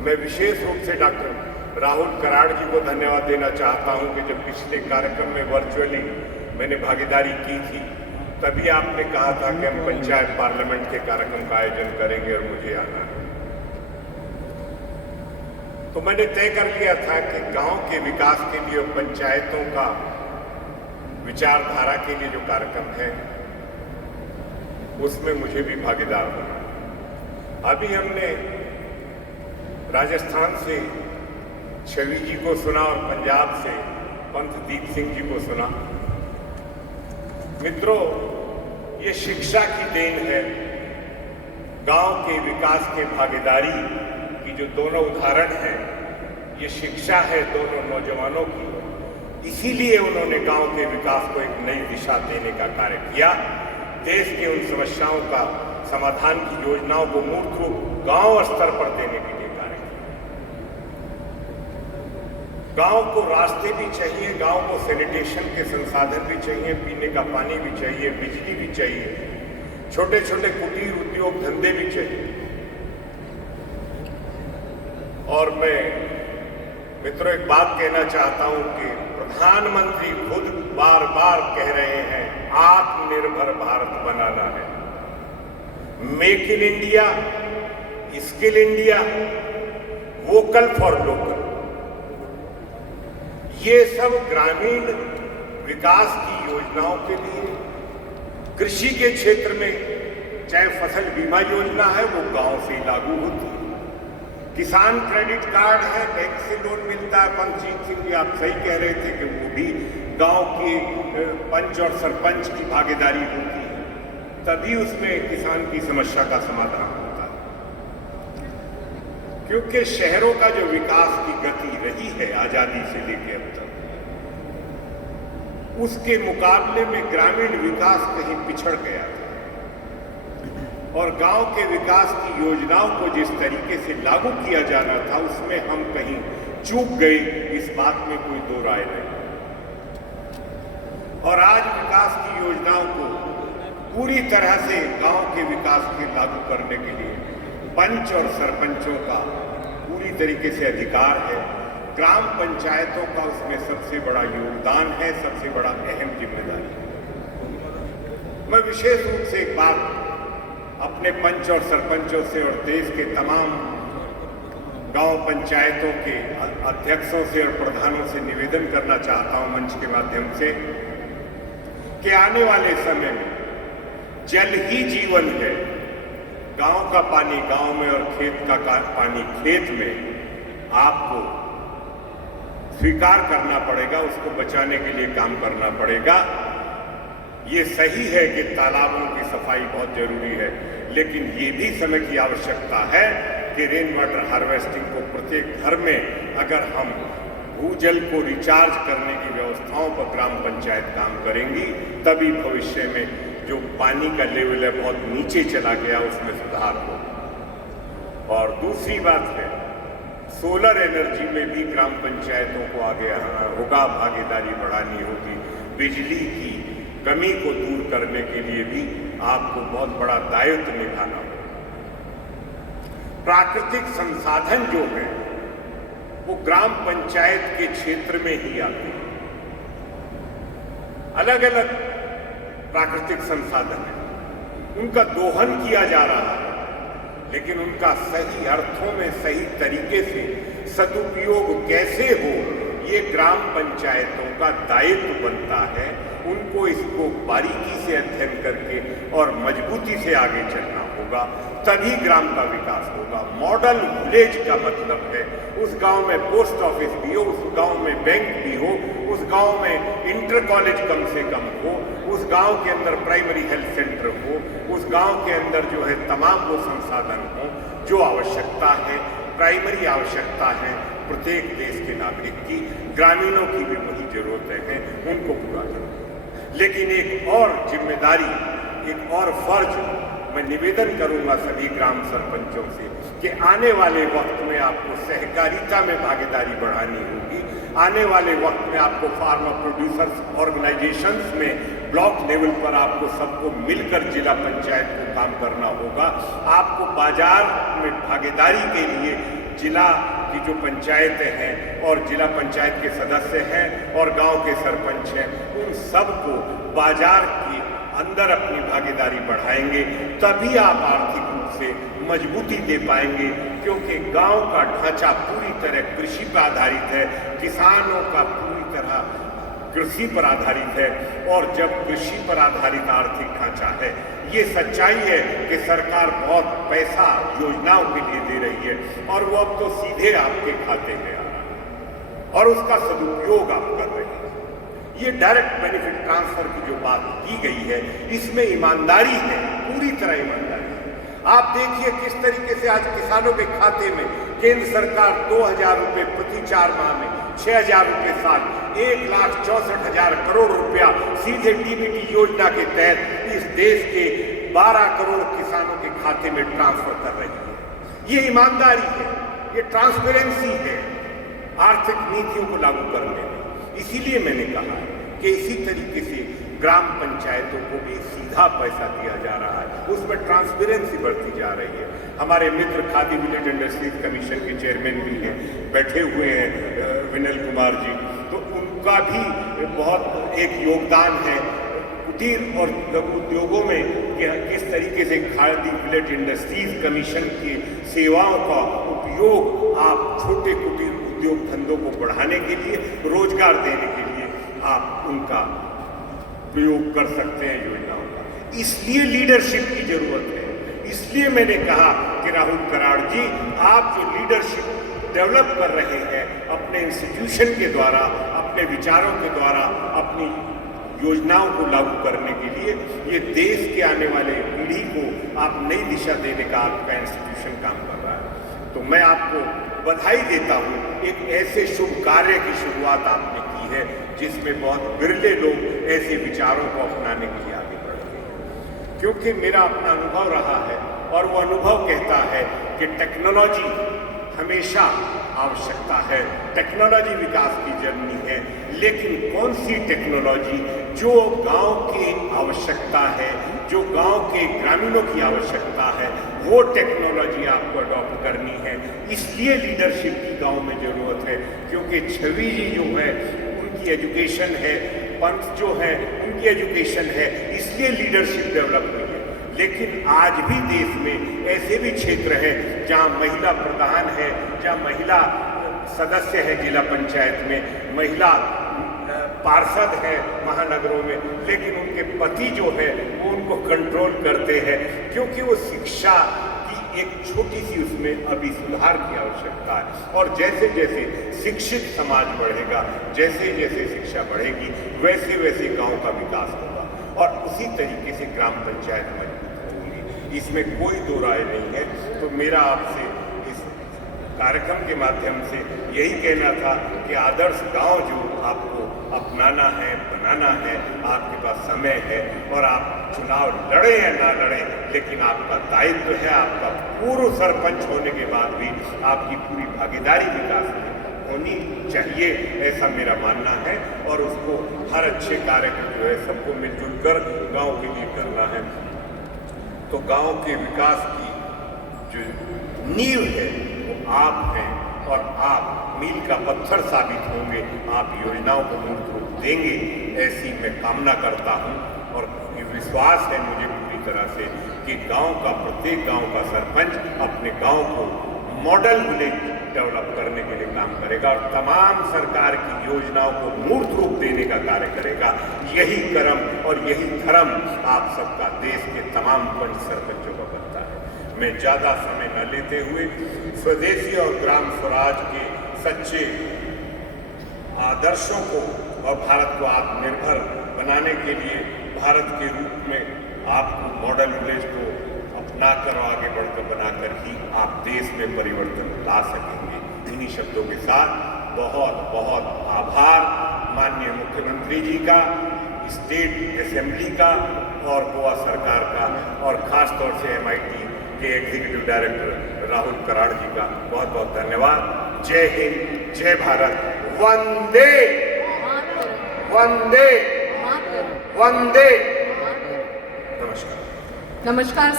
मैं विशेष रूप से डॉक्टर राहुल कराड़ जी को धन्यवाद देना चाहता हूं कि जब पिछले कार्यक्रम में वर्चुअली मैंने भागीदारी की थी तभी आपने कहा था कि हम पंचायत पार्लियामेंट के कार्यक्रम का आयोजन करेंगे और मुझे आना है। तो मैंने तय कर लिया था कि गांव के विकास के लिए और पंचायतों का विचारधारा के लिए जो कार्यक्रम है उसमें मुझे भी भागीदार होना। अभी हमने राजस्थान से छवि जी को सुना और पंजाब से पंथदीप सिंह जी को सुना। मित्रों, ये शिक्षा की देन है। गांव के विकास के भागीदारी की जो दोनों उदाहरण हैं, ये शिक्षा है दोनों नौजवानों की। इसीलिए उन्होंने गांव के विकास को एक नई दिशा देने का कार्य किया। देश के उन समस्याओं का समाधान की योजनाओं को मूर्त रूप गांव स्तर पर देने के लिए कार्य किया। गांव को रास्ते भी चाहिए, गांव को सैनिटेशन के संसाधन भी चाहिए, पीने का पानी भी चाहिए, बिजली भी चाहिए, छोटे छोटे कुटीर उद्योग धंधे भी चाहिए। और मैं मित्रों एक बात कहना चाहता हूं कि प्रधानमंत्री खुद बार बार कह रहे हैं आत्मनिर्भर भारत बनाना है। Make in India, skill India, vocal for local, ये सब ग्रामीण विकास की योजनाओं के लिए। कृषि के क्षेत्र में चाहे फसल बीमा योजना है वो गांव से ही लागू होती है। किसान क्रेडिट कार्ड है, बैंक से लोन मिलता है। पंथजीत सिंह जी आप सही कह रहे थे कि वो भी गांव के पंच और सरपंच की भागीदारी होती है, तभी उसमें किसान की समस्या का समाधान होता है। क्योंकि शहरों का जो विकास की गति रही है आजादी से लेकर अब तक, उसके मुकाबले में ग्रामीण विकास कहीं पिछड़ गया था। और गांव के विकास की योजनाओं को जिस तरीके से लागू किया जाना था उसमें हम कहीं चूक गए, इस बात में कोई दो राय नहीं। और आज विकास की योजनाओं को पूरी तरह से गांव के विकास के लागू करने के लिए पंच और सरपंचों का पूरी तरीके से अधिकार है। ग्राम पंचायतों का उसमें सबसे बड़ा योगदान है, सबसे बड़ा अहम जिम्मेदारी है। मैं विशेष रूप से एक बात अपने पंच और सरपंचों से और देश के तमाम गांव पंचायतों के अध्यक्षों से और प्रधानों से निवेदन करना चाहता हूं मंच के माध्यम से कि आने वाले समय में जल ही जीवन है। गांव का पानी गांव में और खेत का पानी खेत में आपको स्वीकार करना पड़ेगा, उसको बचाने के लिए काम करना पड़ेगा। ये सही है कि तालाबों की सफाई बहुत जरूरी है, लेकिन ये भी समय की आवश्यकता है कि रेन वाटर हार्वेस्टिंग को प्रत्येक घर में अगर हम भूजल को रिचार्ज करने की व्यवस्थाओं पर ग्राम पंचायत काम करेंगी, तभी भविष्य में जो पानी का लेवल है बहुत नीचे चला गया उसमें सुधार हो। और दूसरी बात है, सोलर एनर्जी में भी ग्राम पंचायतों को आगे आना होगा, भागीदारी बढ़ानी होगी। बिजली की कमी को दूर करने के लिए भी आपको बहुत बड़ा दायित्व निभाना होगा। प्राकृतिक संसाधन जो है वो ग्राम पंचायत के क्षेत्र में ही आते हैं। अलग अलग प्राकृतिक संसाधन है, उनका दोहन किया जा रहा है, लेकिन उनका सही अर्थों में सही तरीके से सदुपयोग कैसे हो, ये ग्राम पंचायतों का दायित्व बनता है। उनको इसको बारीकी से अध्ययन करके और मजबूती से आगे चलना होगा, तभी ग्राम का विकास होगा। मॉडल विलेज का मतलब है उस गांव में पोस्ट ऑफिस भी हो, उस गांव में बैंक भी हो, उस गांव में इंटर कॉलेज कम से कम हो, उस गांव के अंदर प्राइमरी हेल्थ सेंटर हो, उस गांव के अंदर जो है तमाम वो संसाधन हो जो आवश्यकता है, प्राइमरी आवश्यकता है प्रत्येक देश के नागरिक की। ग्रामीणों की भी वही जरूरतें हैं, उनको पूरा करें। लेकिन एक और जिम्मेदारी, एक और फर्ज मैं निवेदन करूंगा सभी ग्राम सरपंचों से कि आने वाले वक्त में आपको सहकारिता में भागीदारी बढ़ानी होगी। आने वाले वक्त में आपको फार्मर प्रोड्यूसर्स ऑर्गेनाइजेशंस में ब्लॉक लेवल पर आपको सबको मिलकर जिला पंचायत को काम करना होगा। आपको बाजार में भागीदारी के लिए जिला की जो पंचायतें हैं और जिला पंचायत के सदस्य हैं और गांव के सरपंच हैं, उन सबको बाजार के अंदर अपनी भागीदारी बढ़ाएंगे, तभी आप आर्थिक रूप से मजबूती दे पाएंगे। क्योंकि गांव का ढांचा पूरी तरह कृषि पर आधारित है, किसानों का पूरी तरह कृषि पर आधारित है। और जब कृषि पर आधारित आर्थिक ढांचा है, ये सच्चाई है कि सरकार बहुत पैसा योजनाओं के लिए दे रही है और वो अब तो सीधे आपके खाते में आ रहा है और उसका सदुपयोग आप कर रहे हैं। ये डायरेक्ट बेनिफिट ट्रांसफर की जो बात की गई है, इसमें ईमानदारी है, पूरी तरह ईमानदारी है। आप देखिए किस तरीके से आज किसानों के खाते में केंद्र सरकार 2,000 रुपये प्रति 4 माह में, 6,000 रुपये साल, 1,64,000 करोड़ रुपया सीधे डीबीटी योजना के तहत इस देश के 12 करोड़ किसानों के खाते में ट्रांसफर कर रही है। ये ईमानदारी है, ये ट्रांसपेरेंसी है आर्थिक नीतियों को लागू करने में। इसीलिए मैंने कहा कि इसी तरीके से ग्राम पंचायतों को भी सीधा पैसा दिया जा रहा है, उसमें ट्रांसपेरेंसी बढ़ती जा रही है। हमारे मित्र खादी विलेज इंडस्ट्रीज कमीशन के चेयरमैन भी हैं, बैठे हुए हैं विनल कुमार जी, तो उनका भी बहुत एक योगदान है कुटीर और उद्योगों में किस तरीके से खादी विलेज इंडस्ट्रीज कमीशन की सेवाओं का उपयोग आप छोटे कुटीर उद्योग धंधों को बढ़ाने के लिए, रोजगार देने के लिए आप उनका प्रयोग कर सकते हैं योजनाओं का। इसलिए लीडरशिप की जरूरत है। इसलिए मैंने कहा कि राहुल कराड़ जी, आप जो लीडरशिप डेवलप कर रहे हैं अपने इंस्टीट्यूशन के द्वारा, अपने विचारों के द्वारा, अपनी योजनाओं को लागू करने के लिए, ये देश के आने वाले पीढ़ी को आप नई दिशा देने का आपका इंस्टीट्यूशन काम कर रहा है। तो मैं आपको बधाई देता हूँ, एक ऐसे शुभ कार्य की शुरुआत आपने की है जिसमें बहुत बिरले लोग ऐसे विचारों को अपनाने के लिए आगे बढ़ रहे हैं। क्योंकि मेरा अपना अनुभव रहा है और वो अनुभव कहता है कि टेक्नोलॉजी हमेशा आवश्यकता है, टेक्नोलॉजी विकास की जर्नी है, लेकिन कौन सी टेक्नोलॉजी जो गांव की आवश्यकता है, जो गांव के ग्रामीणों की आवश्यकता है, वो टेक्नोलॉजी आपको अडॉप्ट करनी है। इसलिए लीडरशिप की गांव में जरूरत है, क्योंकि छवि जी जो है उनकी एजुकेशन है, पंथ जो है उनकी एजुकेशन है, इसलिए लीडरशिप डेवलप हुई है। लेकिन आज भी देश में ऐसे भी क्षेत्र हैं जहां महिला प्रधान है, जहां महिला सदस्य है जिला पंचायत में, महिला पार्षद है महानगरों में, लेकिन उनके पति जो है वो उनको कंट्रोल करते हैं, क्योंकि वो शिक्षा की एक छोटी सी उसमें अभी सुधार की आवश्यकता है। और जैसे जैसे शिक्षित समाज बढ़ेगा, जैसे जैसे शिक्षा बढ़ेगी, वैसे वैसे गांव का विकास होगा और उसी तरीके से ग्राम पंचायत मजबूत होगी, इसमें कोई दो राय नहीं है। तो मेरा आपसे इस कार्यक्रम के माध्यम से यही कहना था कि आदर्श गांव जो आपको अपनाना है, बनाना है, आपके पास समय है और आप चुनाव लड़े या ना लड़े, लेकिन आपका दायित्व है, आपका पूर्व सरपंच होने के बाद भी आपकी पूरी भागीदारी विकास में होनी चाहिए, ऐसा मेरा मानना है। और उसको हर अच्छे कार्य को जो है सबको मिलजुल कर गाँव के लिए करना है। तो गाँव के विकास की जो नींव है वो आप हैं और आप मील का पत्थर साबित होंगे, आप योजनाओं को मूर्त रूप देंगे, ऐसी मैं कामना करता हूं। और ये विश्वास है मुझे पूरी तरह से कि गांव का प्रत्येक गांव का सरपंच अपने गांव को मॉडल विलेज डेवलप करने के लिए काम करेगा और तमाम सरकार की योजनाओं को मूर्त रूप देने का कार्य करेगा। यही कर्म और यही धर्म आप सबका देश के तमाम पंच सरपंचों का बनता है। मैं ज़्यादा समय न लेते हुए स्वदेशी और ग्राम स्वराज के सच्चे आदर्शों को और भारत को आत्मनिर्भर बनाने के लिए भारत के रूप में आपको मॉडल विलेज को अपनाकर और आगे बढ़कर बनाकर ही आप देश में परिवर्तन ला सकेंगे। इन्हीं शब्दों के साथ बहुत बहुत आभार माननीय मुख्यमंत्री जी का, स्टेट असेंबली का और गोवा सरकार का, और खास तौर से MIT के एग्जीक्यूटिव डायरेक्टर राहुल कराड़ जी का बहुत बहुत धन्यवाद। जय हिंद, जय भारत, वंदे वंदे वंदे। नमस्कार। नमस्कार।